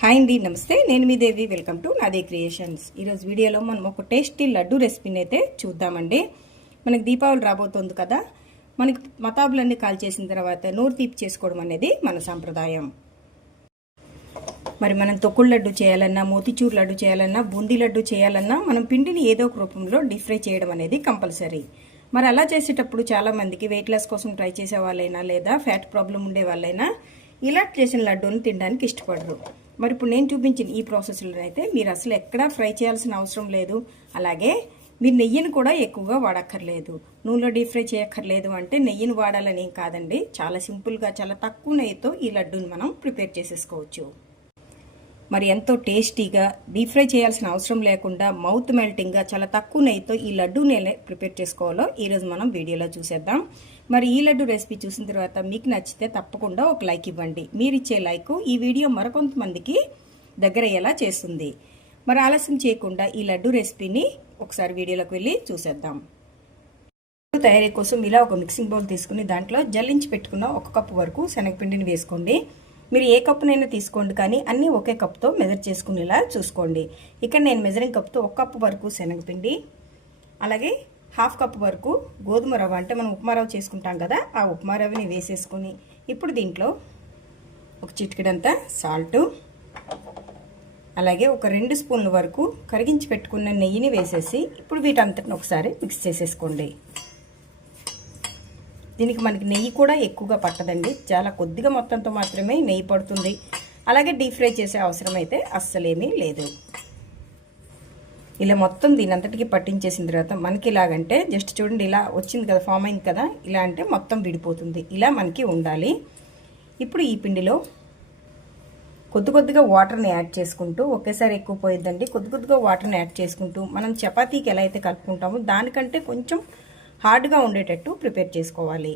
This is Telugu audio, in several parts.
హాయ్ అండి నమస్తే. నేను మీ Devi. Welcome to Nade Creations. ఈరోజు వీడియోలో మనం ఒక టేస్టీ లడ్డు రెసిపీని అయితే చూద్దామండి. మనకి దీపావళి రాబోతోంది కదా. మనకి మతాబులన్నీ కాల్ చేసిన తర్వాత నోరు తీపి చేసుకోవడం అనేది మన సాంప్రదాయం. మరి మనం తొక్కుడు లడ్డు చేయాలన్నా మోతిచూరు లడ్డు చేయాలన్నా బూందీ లడ్డు చేయాలన్నా మనం పిండిని ఏదో ఒక రూపంలో డీప్ ఫ్రై చేయడం అనేది కంపల్సరీ. మరి అలా చేసేటప్పుడు చాలా మందికి వెయిట్ లాస్ కోసం ట్రై చేసే వాళ్ళైనా లేదా ఫ్యాట్ ప్రాబ్లం ఉండే వాళ్ళైనా ఇలా చేసిన లడ్డూని తినడానికి ఇష్టపడరు. మరి ఇప్పుడు నేను చూపించిన ఈ ప్రాసెస్లో అయితే మీరు అసలు ఎక్కడా ఫ్రై చేయాల్సిన అవసరం లేదు. అలాగే మీరు నెయ్యిని కూడా ఎక్కువగా వాడక్కర్లేదు. నూనెలో డీప్ ఫ్రై చేయక్కర్లేదు అంటే నెయ్యిని వాడాలని ఏం కాదండి. చాలా సింపుల్గా చాలా తక్కువ నెయ్యితో ఈ లడ్డూని మనం ప్రిపేర్ చేసేసుకోవచ్చు. మరి ఎంతో టేస్టీగా డీప్ ఫ్రై చేయాల్సిన అవసరం లేకుండా మౌత్ మెల్టింగ్గా చాలా తక్కువ నెయ్యితో ఈ లడ్డూని ఎలా ప్రిపేర్ చేసుకోవాలో ఈరోజు మనం వీడియోలో చూసేద్దాం. మరి ఈ లడ్డు రెసిపీ చూసిన తర్వాత మీకు నచ్చితే తప్పకుండా ఒక లైక్ ఇవ్వండి. మీరు ఇచ్చే లైక్ ఈ వీడియో మరికొంతమందికి దగ్గర అయ్యేలా చేస్తుంది. మరి ఆలస్యం చేయకుండా ఈ లడ్డు రెసిపీని ఒకసారి వీడియోలోకి వెళ్ళి చూసేద్దాం. తయారీ కోసం ఇలా ఒక మిక్సింగ్ బౌల్ తీసుకుని దాంట్లో జల్లించి పెట్టుకున్న ఒక కప్పు వరకు శనగపిండిని వేసుకోండి. మీరు ఏ కప్పునైనా తీసుకోండి కానీ అన్నీ ఒకే కప్తో మెజర్ చేసుకునేలా చూసుకోండి. ఇక్కడ నేను మెజరింగ్ కప్తో ఒక కప్పు వరకు శనగపిండి అలాగే హాఫ్ కప్ వరకు గోధుమ రవ్వ అంటే మనం ఉప్మా రవ్వ చేసుకుంటాం కదా ఆ ఉప్మా రవ్వని వేసేసుకుని ఇప్పుడు దీంట్లో ఒక చిటికెడంతా సాల్టు అలాగే ఒక రెండు స్పూన్ల వరకు కరిగించి పెట్టుకున్న నెయ్యిని వేసేసి ఇప్పుడు వీటంతటిని ఒకసారి మిక్స్ చేసేసుకోండి. దీనికి మనకి నెయ్యి కూడా ఎక్కువగా పట్టదండి చాలా కొద్దిగా మొత్తంతో మాత్రమే నెయ్యి పడుతుంది. అలాగే డీప్ ఫ్రై చేసే అవసరం అయితే అస్సలేమీ లేదు. ఇలా మొత్తం దీని అంతటికి పట్టించేసిన తర్వాత మనకి ఇలాగంటే జస్ట్ చూడండి ఇలా వచ్చింది కదా ఫామ్ అయింది కదా ఇలా అంటే మొత్తం విడిపోతుంది. ఇలా మనకి ఉండాలి. ఇప్పుడు ఈ పిండిలో కొద్ది కొద్దిగా వాటర్ని యాడ్ చేసుకుంటూ ఒకేసారి ఎక్కువ పోయిద్దండి. కొద్ది కొద్దిగా వాటర్ని యాడ్ చేసుకుంటూ మనం చపాతీకి ఎలా అయితే కలుపుకుంటామో దానికంటే కొంచెం హార్డ్గా ఉండేటట్టు ప్రిపేర్ చేసుకోవాలి.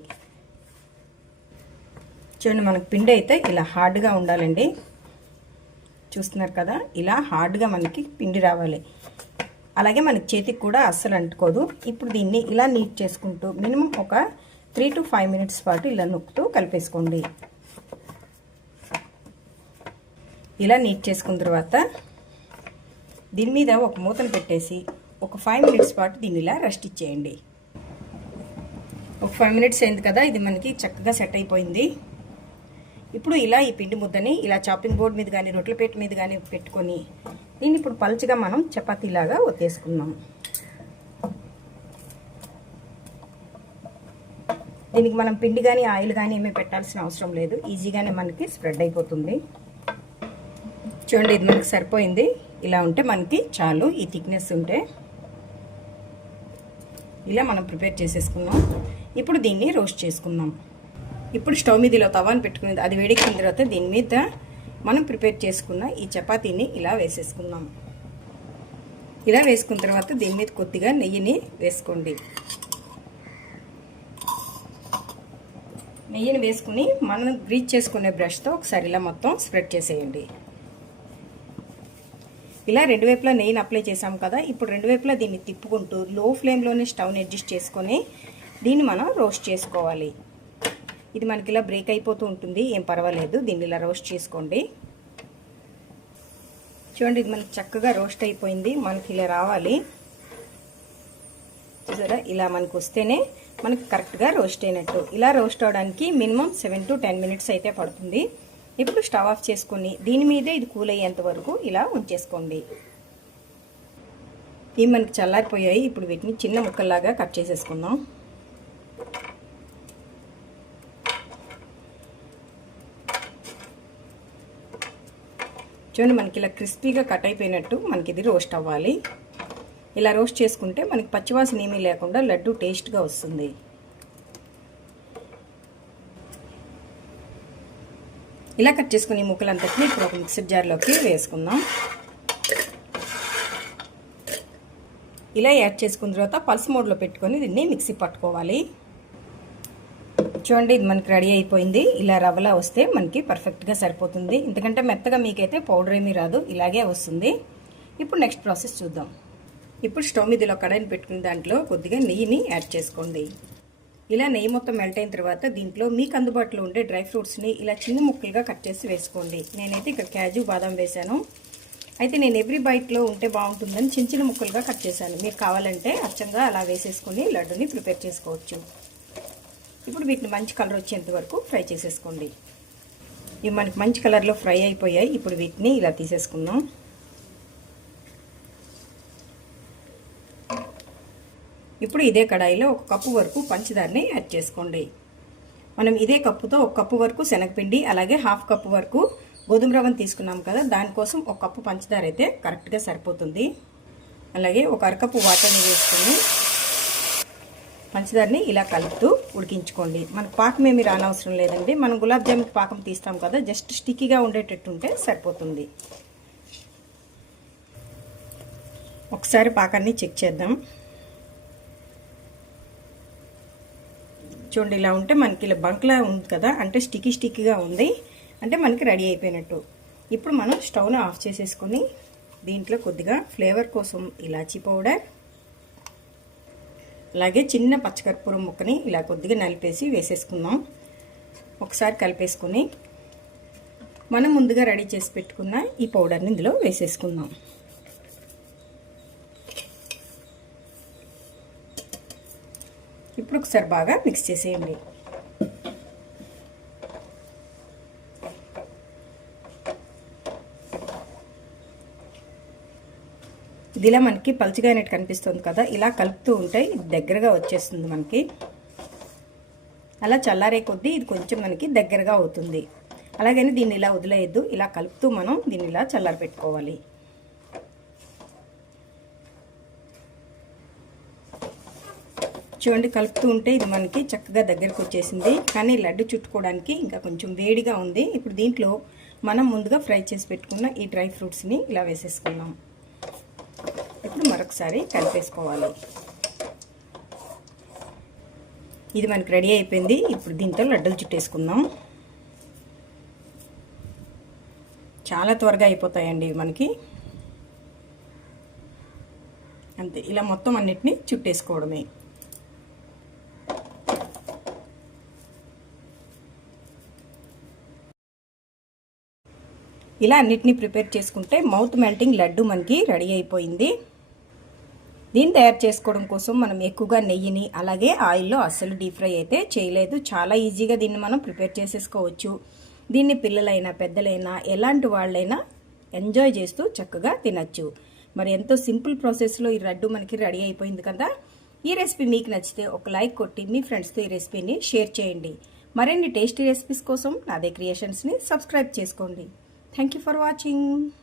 చూడండి మనకు పిండి అయితే ఇలా హార్డ్గా ఉండాలండి. చూస్తున్నారు కదా ఇలా హార్డ్గా మనకి పిండి రావాలి. అలాగే మనకి చేతికి కూడా అస్సలు అంటుకోదు. ఇప్పుడు దీన్ని ఇలా నీట్ చేసుకుంటూ మినిమం ఒక త్రీ టు ఫైవ్ మినిట్స్ పాటు ఇలా నొక్కుతూ కలిపేసుకోండి. ఇలా నీట్ చేసుకున్న తర్వాత దీని మీద ఒక మూతను పెట్టేసి ఒక ఫైవ్ మినిట్స్ పాటు దీన్ని ఇలా రెస్ట్ ఇచ్చేయండి. ఒక ఫైవ్ మినిట్స్ అయింది కదా ఇది మనకి చక్కగా సెట్ అయిపోయింది. ఇప్పుడు ఇలా ఈ పిండి ముద్దని ఇలా చాపింగ్ బోర్డ్ మీద కానీ రొట్టెల పేట మీద కానీ పెట్టుకొని దీన్ని ఇప్పుడు పలుచగా మనం చపాతీలాగా ఒత్తేసుకుందాం. దీనికి మనం పిండి కానీ ఆయిల్ కానీ ఏమీ పెట్టాల్సిన అవసరం లేదు. ఈజీగానే మనకి స్ప్రెడ్ అయిపోతుంది. చూడండి ఇది మనకి సరిపోయింది. ఇలా ఉంటే మనకి చాలు. ఈ థిక్నెస్ ఉంటే ఇలా మనం ప్రిపేర్ చేసేసుకున్నాం ఇప్పుడు దీన్ని రోస్ట్ చేసుకుందాం. ఇప్పుడు స్టవ్ మీద ఇలా తవాను పెట్టుకునేది అది వేడెక్కిన తర్వాత దీని మీద మనం ప్రిపేర్ చేసుకున్న ఈ చపాతీని ఇలా వేసేసుకుందాం. ఇలా వేసుకున్న తర్వాత దీని మీద కొద్దిగా నెయ్యిని వేసుకోండి. నెయ్యిని వేసుకుని మనం గ్రీచ్ చేసుకునే బ్రష్తో ఒకసారి ఇలా మొత్తం స్ప్రెడ్ చేసేయండి. ఇలా రెండు వైపులా నెయ్యిని అప్లై చేసాం కదా ఇప్పుడు రెండు వైపులా దీన్ని తిప్పుకుంటూ లో ఫ్లేమ్లోనే స్టవ్ని అడ్జస్ట్ చేసుకొని దీన్ని మనం రోస్ట్ చేసుకోవాలి. ఇది మనకి ఇలా బ్రేక్ అయిపోతూ ఉంటుంది. ఏం పర్వాలేదు. దీన్ని ఇలా రోస్ట్ చేసుకోండి. చూడండి ఇది మనకి చక్కగా రోస్ట్ అయిపోయింది. మనకి ఇలా రావాలి. చూసారా? ఇలా మనకు వస్తేనే మనకి కరెక్ట్గా రోస్ట్ అయినట్టు. ఇలా రోస్ట్ అవడానికి minimum seven to ten minutes అయితే పడుతుంది. ఇప్పుడు స్టవ్ ఆఫ్ చేసుకుని దీని మీదే ఇది కూల్ అయ్యేంత వరకు ఇలా ఉంచేసుకోండి. ఇవి మనకి చల్లారిపోయాయి. ఇప్పుడు వీటిని చిన్న ముక్కల్లాగా కట్ చేసేసుకుందాం. చూడండి మనకి ఇలా క్రిస్పీగా కట్ అయిపోయినట్టు మనకి ఇది రోస్ట్ అవ్వాలి. ఇలా రోస్ట్ చేసుకుంటే మనకి పచ్చివాసన ఏమీ లేకుండా లడ్డు టేస్ట్గా వస్తుంది. ఇలా కట్ చేసుకుని ముక్కలంతటిని ఇప్పుడు ఒక మిక్సర్ జార్లోకి వేసుకుందాం. ఇలా యాడ్ చేసుకున్న తర్వాత పల్స్ మోడ్లో పెట్టుకొని దీన్ని మిక్సీ పట్టుకోవాలి. చూడండి ఇది మనకి రెడీ అయిపోయింది. ఇలా రవ్వలా వస్తే మనకి పర్ఫెక్ట్గా సరిపోతుంది. ఎందుకంటే మెత్తగా మీకైతే పౌడర్ ఏమీ రాదు ఇలాగే వస్తుంది. ఇప్పుడు నెక్స్ట్ ప్రాసెస్ చూద్దాం. ఇప్పుడు స్టవ్ మీద ఇలా కడాయిని పెట్టుకున్న దాంట్లో కొద్దిగా నెయ్యిని యాడ్ చేసుకోండి. ఇలా నెయ్యి మొత్తం మెల్ట్ అయిన తర్వాత దీంట్లో మీకు అందుబాటులో ఉండే డ్రై ఫ్రూట్స్ని ఇలా చిన్న ముక్కలుగా కట్ చేసి వేసుకోండి. నేనైతే ఇక్కడ క్యాజు బాదం వేశాను. అయితే నేను ఎవ్రీ బైట్లో ఉంటే బాగుంటుందని చిన్న చిన్న ముక్కలుగా కట్ చేశాను. మీకు కావాలంటే అచ్చంగా అలా వేసేసుకొని లడ్డుని ప్రిపేర్ చేసుకోవచ్చు. ఇప్పుడు వీటిని మంచి కలర్ వచ్చేంత వరకు ఫ్రై చేసేసుకోండి. ఇవి మనకి మంచి కలర్లో ఫ్రై అయిపోయాయి. ఇప్పుడు వీటిని ఇలా తీసేసుకుందాం. ఇప్పుడు ఇదే కడాయిలో ఒక కప్పు వరకు పంచదారని యాడ్ చేసుకోండి. మనం ఇదే కప్పుతో ఒక కప్పు వరకు శనగపిండి అలాగే హాఫ్ కప్పు వరకు గోధుమ రవ్వను తీసుకున్నాం కదా దానికోసం ఒక కప్పు పంచదార అయితే కరెక్ట్గా సరిపోతుంది. అలాగే ఒక అరకప్పు వాటర్ని వేసుకొని పంచదారని ఇలా కలుపుతూ ఉడికించుకోండి. మనకు పాకం ఏమి రానవసరం లేదండి. మనం గులాబ్ జామున్ పాకం తీస్తాం కదా జస్ట్ స్టిక్కీగా ఉండేటట్టు ఉంటే సరిపోతుంది. ఒకసారి పాకాన్ని చెక్ చేద్దాం. చూడండి ఇలా ఉంటే మనకి ఇలా బంక్లా ఉంది కదా అంటే స్టిక్కీ స్టిక్కీగా ఉంది. అంటే మనకి రెడీ అయిపోయినట్టు. ఇప్పుడు మనం స్టవ్ను ఆఫ్ చేసేసుకొని దీంట్లో కొద్దిగా ఫ్లేవర్ కోసం ఇలాచీ పౌడర్ అలాగే చిన్న పచ్చకర్పూరం ముక్కని ఇలా కొద్దిగా నలిపేసి వేసేసుకుందాం. ఒకసారి కలిపేసుకొని మనం ముందుగా రెడీ చేసి పెట్టుకున్న ఈ పౌడర్ని ఇందులో వేసేసుకుందాం. ఇప్పుడు ఒకసారి బాగా మిక్స్ చేసేయండి. ఇది ఇలా మనకి పలుచగా అయినట్టు కనిపిస్తుంది కదా ఇలా కలుపుతూ ఉంటే ఇది దగ్గరగా వచ్చేస్తుంది మనకి. అలా చల్లారే కొద్దీ ఇది కొంచెం మనకి దగ్గరగా అవుతుంది. అలాగని దీన్ని ఇలా వదిలేయద్దు ఇలా కలుపుతూ మనం దీన్ని ఇలా చల్లారి పెట్టుకోవాలి. చూడండి కలుపుతూ ఉంటే ఇది మనకి చక్కగా దగ్గరకు వచ్చేసింది. కానీ లడ్డు చుట్టుకోవడానికి ఇంకా కొంచెం వేడిగా ఉంది. ఇప్పుడు దీంట్లో మనం ముందుగా ఫ్రై చేసి పెట్టుకున్న ఈ డ్రై ఫ్రూట్స్ని ఇలా వేసేసుకున్నాం ఇప్పుడు మరొకసారి కలిపేసుకోవాలి. ఇది మనకి రెడీ అయిపోయింది. ఇప్పుడు దీంతో లడ్డూలు చుట్టేసుకుందాం. చాలా త్వరగా అయిపోతాయండి మనకి. అంతే ఇలా మొత్తం అన్నిటిని చుట్టేసుకోవడమే. ఇలా అన్నిటినీ ప్రిపేర్ చేసుకుంటే మౌత్ మెల్టింగ్ లడ్డు మనకి రెడీ అయిపోయింది. దీన్ని తయారు చేసుకోవడం కోసం మనం ఎక్కువగా నెయ్యిని అలాగే ఆయిల్లో అస్సలు డీప్ ఫ్రై అయితే చేయలేదు. చాలా ఈజీగా దీన్ని మనం ప్రిపేర్ చేసేసుకోవచ్చు. దీన్ని పిల్లలైనా పెద్దలైనా ఎలాంటి వాళ్ళైనా ఎంజాయ్ చేస్తూ చక్కగా తినచ్చు. మరి ఎంతో సింపుల్ ప్రాసెస్లో ఈ లడ్డు మనకి రెడీ అయిపోయింది కదా? ఈ రెసిపీ మీకు నచ్చితే ఒక లైక్ కొట్టి మీ ఫ్రెండ్స్తో ఈ రెసిపీని షేర్ చేయండి. మరిన్ని టేస్టీ రెసిపీస్ కోసం నాదే క్రియేషన్స్ని సబ్స్క్రైబ్ చేసుకోండి. Thank you for watching.